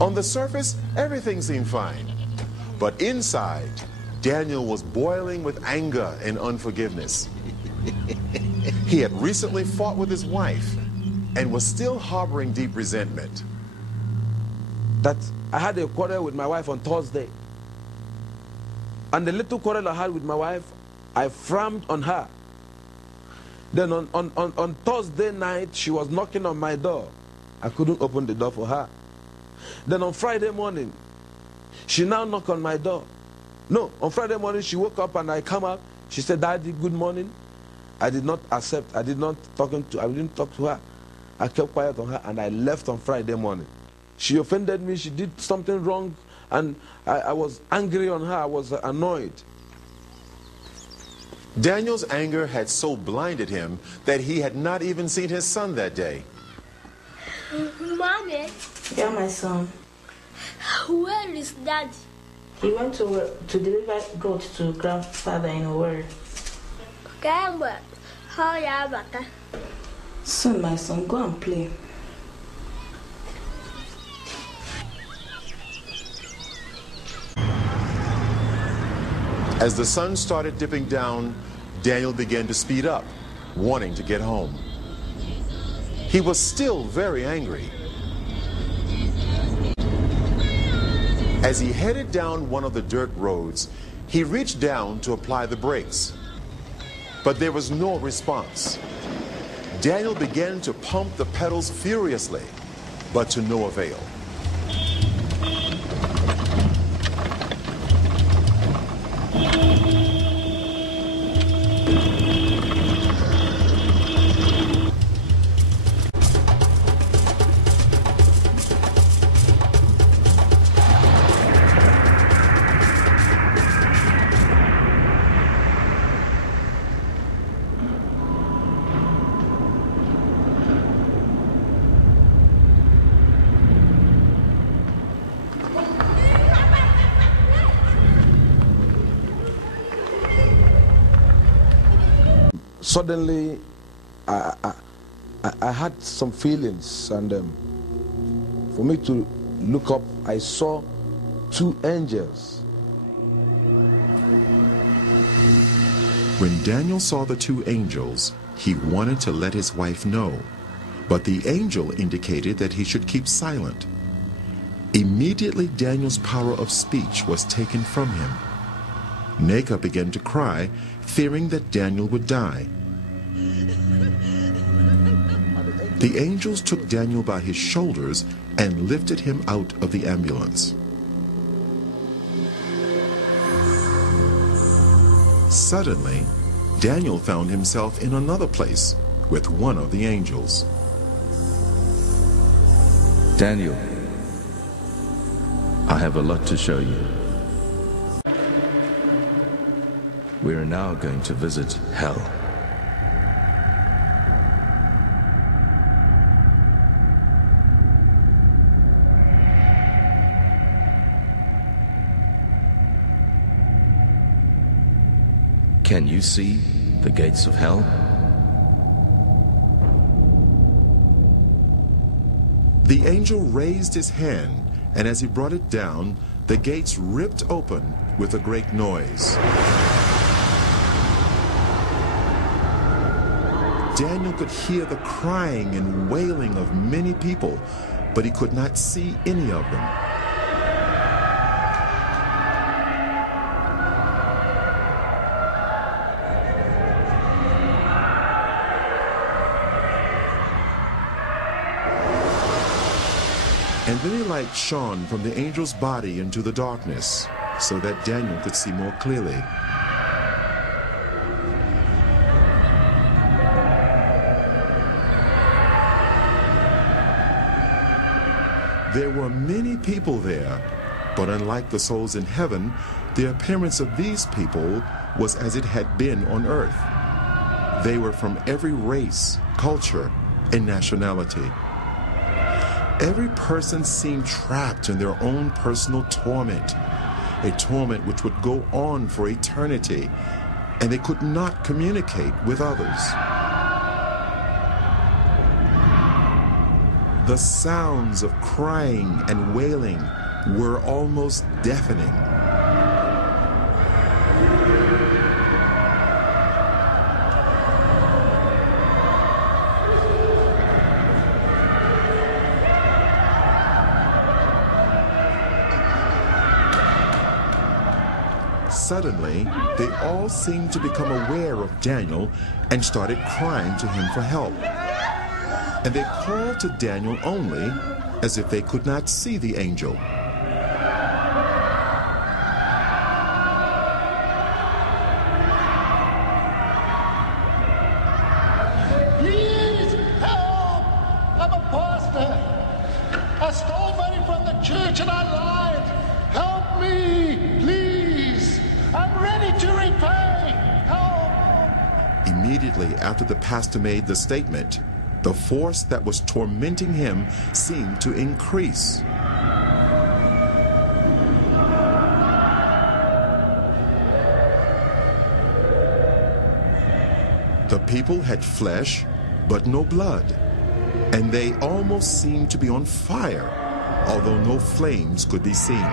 On the surface, everything seemed fine. But inside, Daniel was boiling with anger and unforgiveness. He had recently fought with his wife and was still harboring deep resentment. That I had a quarrel with my wife on Thursday. And the little quarrel I had with my wife, I frowned on her. Then on Thursday night, she was knocking on my door. I couldn't open the door for her. Then on Friday morning, she now knocked on my door. No, on Friday morning, she woke up and I come out. She said, "Daddy, good morning." I did not accept. I didn't talk to her. I kept quiet on her and I left on Friday morning. She offended me. She did something wrong and I was angry on her. I was annoyed. Daniel's anger had so blinded him that he had not even seen his son that day. Mommy. Yeah, my son. Where is Daddy? He went to deliver goat to grandfather in a worry. Soon, my son, go and play. As the sun started dipping down, Daniel began to speed up, wanting to get home. He was still very angry. As he headed down one of the dirt roads, he reached down to apply the brakes. But there was no response. Daniel began to pump the pedals furiously, but to no avail. Suddenly, I had some feelings, and for me to look up, I saw two angels. When Daniel saw the two angels, he wanted to let his wife know, but the angel indicated that he should keep silent. Immediately, Daniel's power of speech was taken from him. Neka began to cry, fearing that Daniel would die. The angels took Daniel by his shoulders and lifted him out of the ambulance. Suddenly, Daniel found himself in another place with one of the angels. Daniel, I have a lot to show you. We are now going to visit hell. Can you see the gates of hell? The angel raised his hand, and as he brought it down, the gates ripped open with a great noise. Daniel could hear the crying and wailing of many people, but he could not see any of them. And then a light shone from the angel's body into the darkness, so that Daniel could see more clearly. There were many people there, but unlike the souls in heaven, the appearance of these people was as it had been on earth. They were from every race, culture, and nationality. Every person seemed trapped in their own personal torment, a torment which would go on for eternity, and they could not communicate with others. The sounds of crying and wailing were almost deafening. Suddenly, they all seemed to become aware of Daniel and started crying to him for help. And they called to Daniel only as if they could not see the angel. Please help! I'm a pastor. I stole money from the church and I lied. Help me, please. I'm ready to repay. Help! Immediately after the pastor made the statement, the force that was tormenting him seemed to increase. The people had flesh, but no blood, and they almost seemed to be on fire, although no flames could be seen.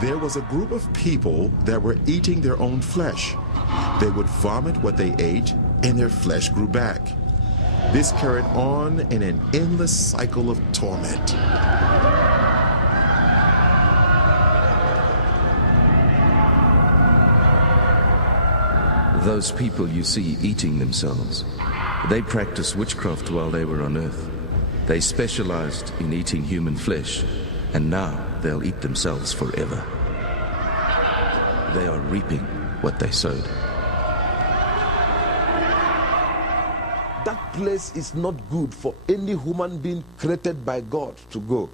There was a group of people that were eating their own flesh. They would vomit what they ate, and their flesh grew back. This carried on in an endless cycle of torment. Those people you see eating themselves, they practiced witchcraft while they were on earth. They specialized in eating human flesh, and now they'll eat themselves forever. They are reaping what they sowed. That place is not good for any human being created by God to go.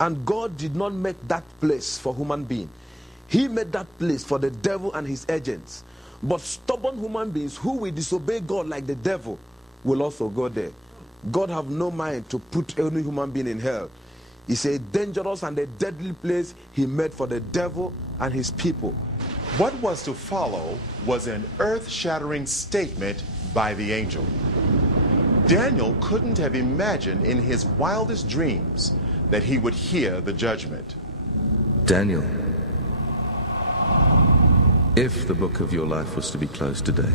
And God did not make that place for human being. He made that place for the devil and his agents. But stubborn human beings who will disobey God like the devil will also go there. God have no mind to put any human being in hell. It's a dangerous and a deadly place he made for the devil and his people. What was to follow was an earth-shattering statement by the angel. Daniel couldn't have imagined in his wildest dreams that he would hear the judgment. Daniel, if the book of your life was to be closed today,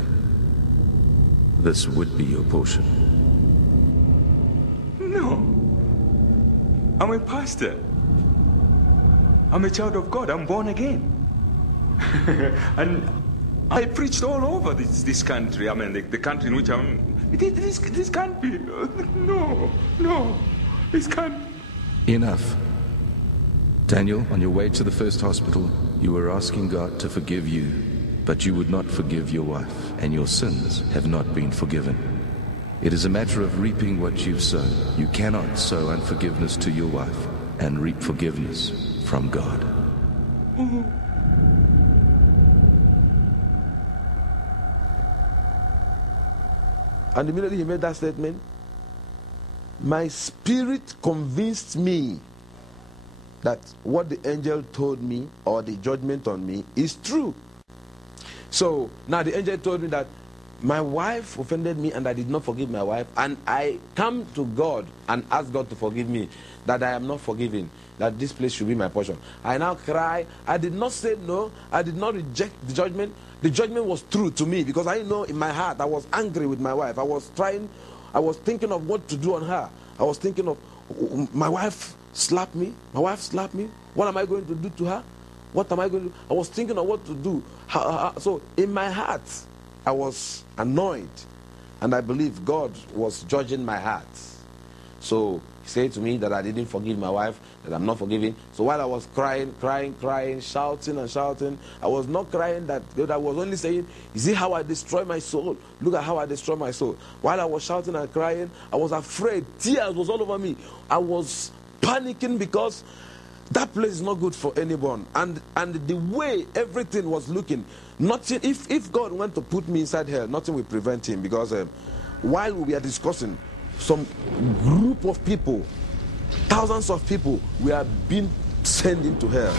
this would be your portion. No. I'm a pastor. I'm a child of God. I'm born again. And I preached all over this country. I mean, the country in which I'm... This can't be. No. This can't. Enough. Daniel, on your way to the first hospital, you were asking God to forgive you, but you would not forgive your wife, and your sins have not been forgiven. It is a matter of reaping what you've sown. You cannot sow unforgiveness to your wife and reap forgiveness from God. And immediately he made that statement, my spirit convinced me that what the angel told me or the judgment on me is true. So now the angel told me that my wife offended me and I did not forgive my wife, and I come to God and ask God to forgive me, that I am not forgiven, that this place should be my portion. I now cry. I did not say no. I did not reject the judgment. The judgment was true to me because I know in my heart I was angry with my wife. I was thinking of what to do on her. I was thinking of, my wife slapped me. My wife slapped me. What am I going to do to her? What am I going to do? I was thinking of what to do. So in my heart, I was annoyed. And I believe God was judging my heart. So he said to me that I didn't forgive my wife, that I'm not forgiving. So while I was crying, shouting and shouting, I was not crying that God, I was only saying, you see how I destroy my soul? Look at how I destroy my soul. While I was shouting and crying, I was afraid. Tears was all over me. I was panicking because That place is not good for anyone. And the way everything was looking, nothing. If God went to put me inside hell, nothing will prevent him, because while we are discussing, some group of people, thousands of people, we are being sent into hell.